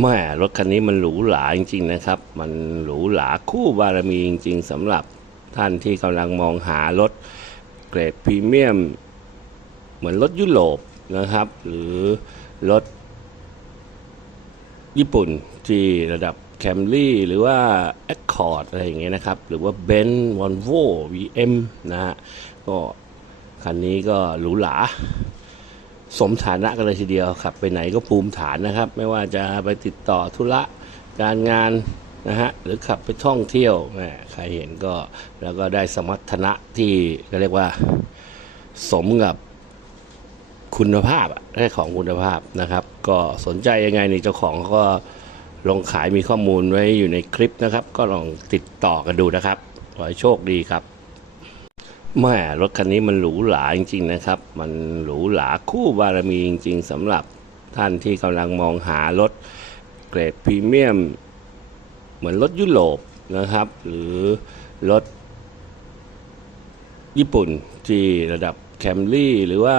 แม่รถคันนี้มันหรูหราจริงๆนะครับ มันหรูหราคู่บารมีจริง ๆสำหรับท่านที่กำลังมองหารถเกรดพรีเมียม เหมือนรถยุโรปนะครับ หรือรถญี่ปุ่นที่ระดับแคมรี่หรือว่า Accord อะไรอย่างเงี้ยนะครับ หรือว่า b e n z Volvo VM นะฮะก็คันนี้ก็หรูหรา สมฐานะกันเลยทีเดียวขับ ไปไหนก็ภูมิฐานนะครับ ไม่ว่าจะไปติดต่อธุระการงานนะฮะหรือขับไปท่องเที่ยวแหมใครเห็นก็แล้วก็ได้สมรรถนะที่ก็เรียกว่าสมกับคุณภาพอะได้ของคุณภาพนะครับ ก็สนใจยังไงนี่เจ้าของก็ลงขายมีข้อมูลไว้อยู่ในคลิปนะครับ ก็ลองติดต่อกันดูนะครับ ขอให้โชคดีครับ แม่รถคันนี้มันหรูหราจริง ๆ นะครับ มันหรูหราคู่บารมีจริง ๆสำหรับท่านที่กำลังมองหารถเกรดพรีเมียม เหมือนรถยุโรปนะครับ หรือรถญี่ปุ่นที่ระดับแคมรี่หรือว่า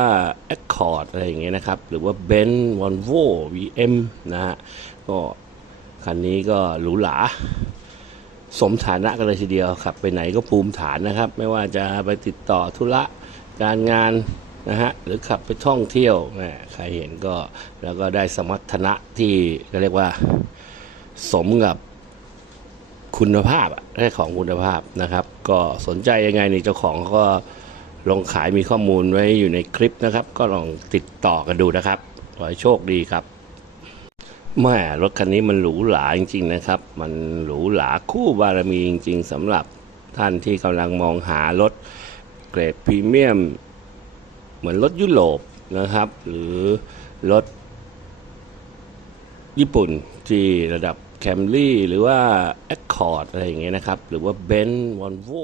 Accord อะไรอย่างเงี้ยนะครับ หรือว่า b e n z Volvo VM นะฮะก็คันนี้ก็หรูหรา สมฐานะกันเลยทีเดียวขับ ไปไหนก็ภูมิฐานนะครับ ไม่ว่าจะไปติดต่อธุระการงานนะฮะหรือขับไปท่องเที่ยวแหมใครเห็นก็แล้วก็ได้สมรรถนะที่ก็เรียกว่าสมกับคุณภาพอะได้ของคุณภาพนะครับ ก็สนใจยังไงนี่เจ้าของก็ลงขายมีข้อมูลไว้อยู่ในคลิปนะครับ ก็ลองติดต่อกันดูนะครับ ขอให้โชคดีครับ แม่รถคันนี้มันหรูหราจริง ๆ นะครับ มันหรูหราคู่บารมีจริง ๆสำหรับท่านที่กำลังมองหารถเกรดพรีเมียม เหมือนรถยุโรปนะครับ หรือรถญี่ปุ่นที่ระดับแคมรี่หรือว่า Accord อะไรอย่างเงี้ยนะครับ หรือว่า b e n z Volvo